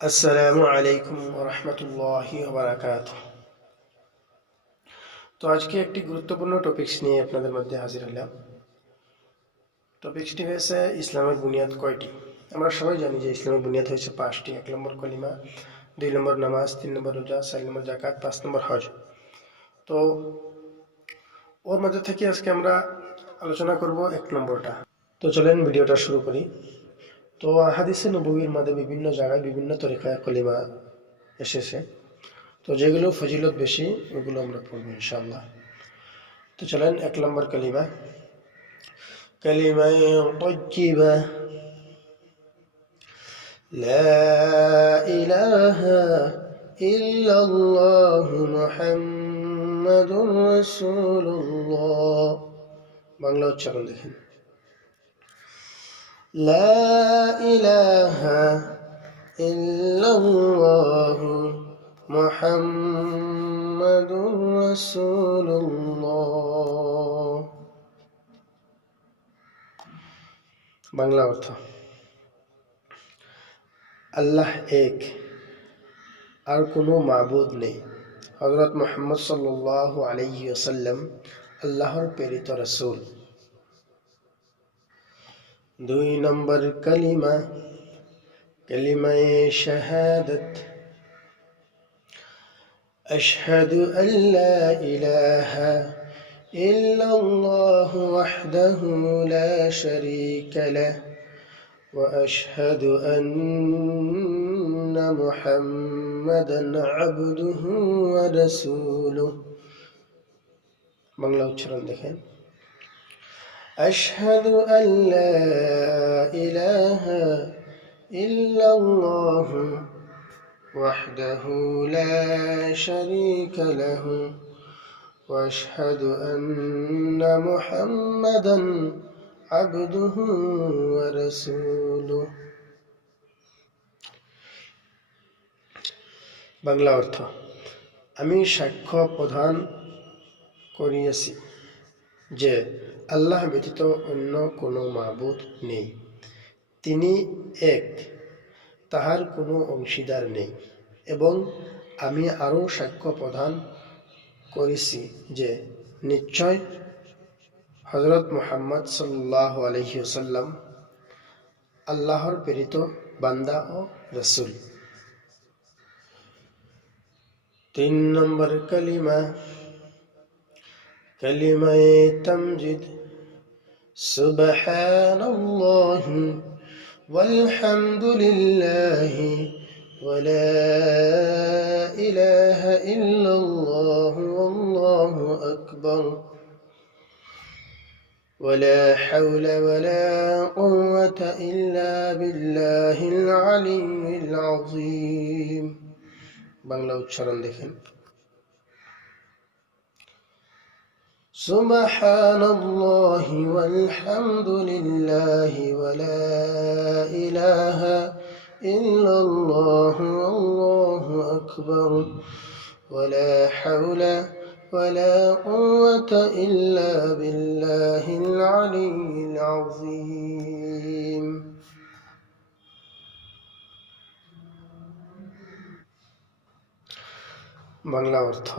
আসসালামু আলাইকুম ওয়া রাহমাতুল্লাহি ওয়া বারাকাতুহু। তো আজকে একটি গুরুত্বপূর্ণ টপিকস নিয়ে আপনাদের মধ্যে হাজির হলাম। টপিকসটি হয়েছে ইসলামের বুনিয়াদ কয়টি। আমরা সবাই জানি যে ইসলামের বুনিয়াদ হয়েছে 5টি। 1 নম্বর কলিমা, 2 নম্বর নামাজ, 3 নম্বর রোজা, 4 নম্বর যাকাত, 5 নম্বর হজ। তো ওর মধ্যে থেকে আজকে আমরা আলোচনা করব 1 নম্বরটা। তো চলেন ভিডিওটা শুরু করি। তো হাদিসে নববীর মধ্যে বিভিন্ন জায়গায় বিভিন্ন তরিকায় কলিমা এসেছে। তো যেগুলো ফজিলত বেশি ওগুলো আমরা পড়ব ইনশাআল্লাহ। তো চলেন 1 নম্বর কালিমা, কালিমায়ে তাইয়্যিবা, লা ইলাহা ইল্লাল্লাহু মুহাম্মাদুর রাসূলুল্লাহ। বাংলা উচ্চারণ দেখেন, লা ইলাহা ইল্লাল্লাহু মুহাম্মাদুর রাসূলুল্লাহ। বাংলা অর্থ, আল্লাহ এক, আর কোনো মাবুদ নেই। হযরত মুহাম্মদ সাল্লাল্লাহু আলাইহি ওয়াসাল্লাম আল্লাহর প্রেরিত রাসূল। 2 নম্বর কালিমা, কালিমায়ে শাহাদাত, আশহাদু আল্লা ইলাহা ইল্লাল্লাহু ওয়াহদাহু লা শারীকা লাহু ওয়া আশহাদু আন্না মুহাম্মাদান আবদুহু ওয়া রাসূলুহু। বাংলা উচ্চারণ দেখেন, আশহাদু আল্লা ইলাহা ইল্লাল্লাহু ওয়াহদাহু লা শারীকা লাহু ওয়া আশহাদু আন্না মুহাম্মাদান আবদুহু ওয়া রাসূলুহু। বাংলা অর্থ, আমি সাক্ষ্য প্রদান করিয়াছি যে আল্লাহ ব্যতীত অন্য কোনো মাবুদ নেই, তিনি এক, তাহার কোনো অংশীদার নেই। এবং আমি আরও সাক্ষ্য প্রদান করিছি যে নিশ্চয় হযরত মুহাম্মদ সাল্লাল্লাহু আলাইহি ওয়াসাল্লাম আল্লাহর প্রেরিত বান্দা ও রাসূল। 3 নম্বর কালিমা, কালিমায়ে তামজিদ, সুবহানাল্লাহি ওয়ালহামদুলিল্লাহি ওয়া লা ইলাহা ইল্লাল্লাহু ওয়াল্লাহু আকবার ওয়া লা হাওলা ওয়া লা কুওয়াতা ইল্লা বিল্লাহিল আলিয়্যিল আযীম। বাংলা উচ্চারণ দেখেন, সুবহানাল্লাহি ওয়ালহামদুলিল্লাহি ওয়া লা ইলাহা ইল্লাল্লাহু ওয়াল্লাহু আকবার ওয়া লা হাওলা ওয়া লা কুওয়াতা ইল্লা বিল্লাহিল আলিয়্যিল আযীম। বাংলা অর্থ,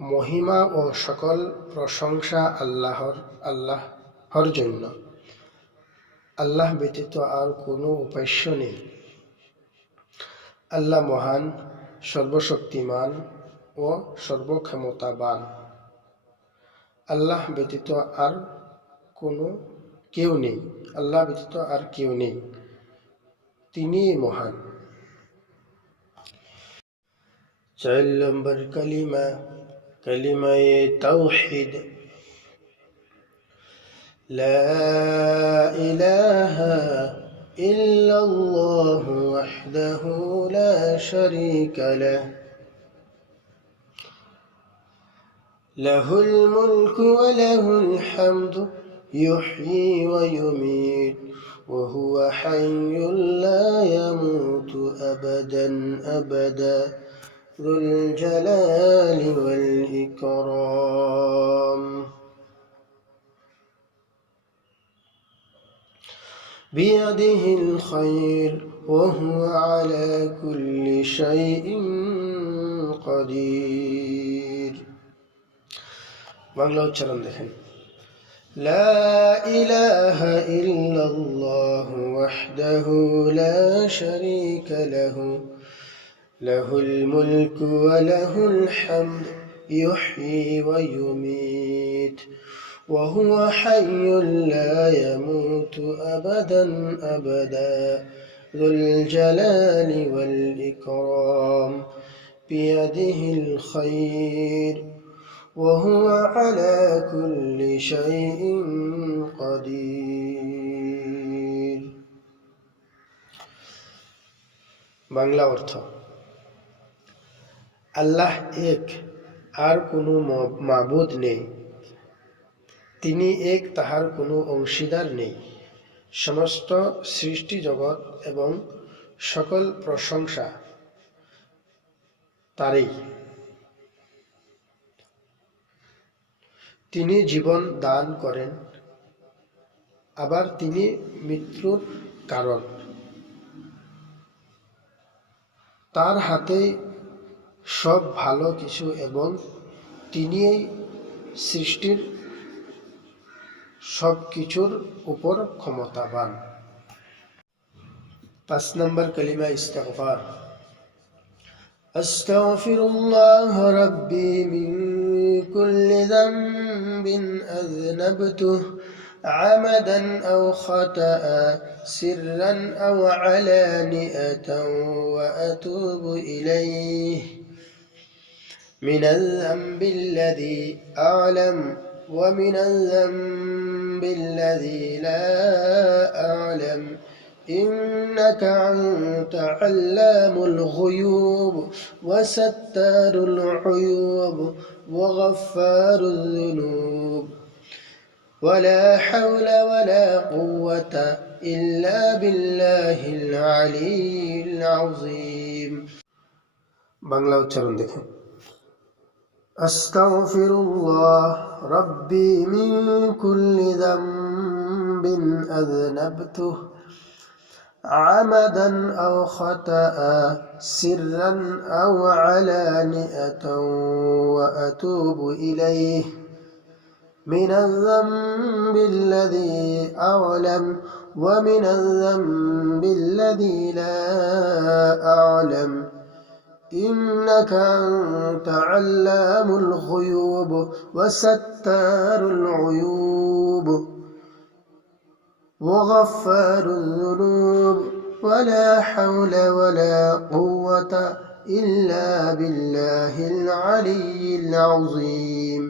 মহিমা ও সকল প্রশংসা আল্লাহর জন্য। আল্লাহ ব্যতীত আর কোনো উপাস্য নেই। আল্লাহ মহান, সর্বশক্তিমান ও সর্বক্ষমতাবান। আল্লাহ ব্যতীত আর কোনো কেউ নেই, আল্লাহ ব্যতীত আর কেউ নেই, তিনি মহান। 4 নম্বর কালিমা, কালিমায়ে তাওহীদ, লা ইলাহা ইল্লাল্লাহু ওয়াহদাহু লা শারীকা লাহু লাহুল মুলকু ওয়া লাহুল হামদু ইউহয়ী ওয়া ইউমীত ওয়া হুয়া হাইয়্যুন লা ইয়ামুতু আবাদান আবাদা যুল জালালি ওয়াল ইকরাম। বিয়াদিহিল খায়র وهو على كل شيء قدير. বাংলা উচ্চারণ দেখেন। لا إله إلا الله وحده لا شريك له له الملك وله الحمد يحيي ويميت وهو حي لا يموت أبدا أبدا ذو الجلال والإكرام بيده الخير وهو على كل شيء قدير. বাংলা অর্থ, আল্লাহ এক, আর কোনো মাবুদ নেই। তিনি এক, তাহার কোনো অংশীদার নেই। সমস্ত সৃষ্টি জগৎ এবং সকল প্রশংসা তারই। তিনি জীবন দান করেন, আবার তিনি মৃত্যুর কারণ। তার হাতেই সব ভালো কিছু এবং তিনিই সৃষ্টির সব কিছুর উপর ক্ষমতাবান। 5 নম্বর কালিমা ইস্তিগফার। আস্তাগফিরুল্লাহ রাব্বি মিন কুল্লি যামবিন আযনাবতুহু عمدا أو خطأ سرا أو علانية وأتوب إليه من الذنب الذي أعلم ومن الذنب الذي لا أعلم إنك أنت علام الغيوب وستار العيوب وغفار الذنوب ولا حول ولا قوة إلا بالله العلي العظيم. বাংলা উচ্চারণ দেখেন। আস্তাগফিরুল্লাহ রাব্বি মিন কুল্লি যামবিন আযনাবতুহু عمدا أو خطأ سرا أو علانية وأتوب إليه من الذنب الذي أعلم ومن الذنب الذي لا أعلم إنك أنت علام الغيوب وستار العيوب وغفار الذنوب ولا حول ولا قوة إلا بالله العلي العظيم.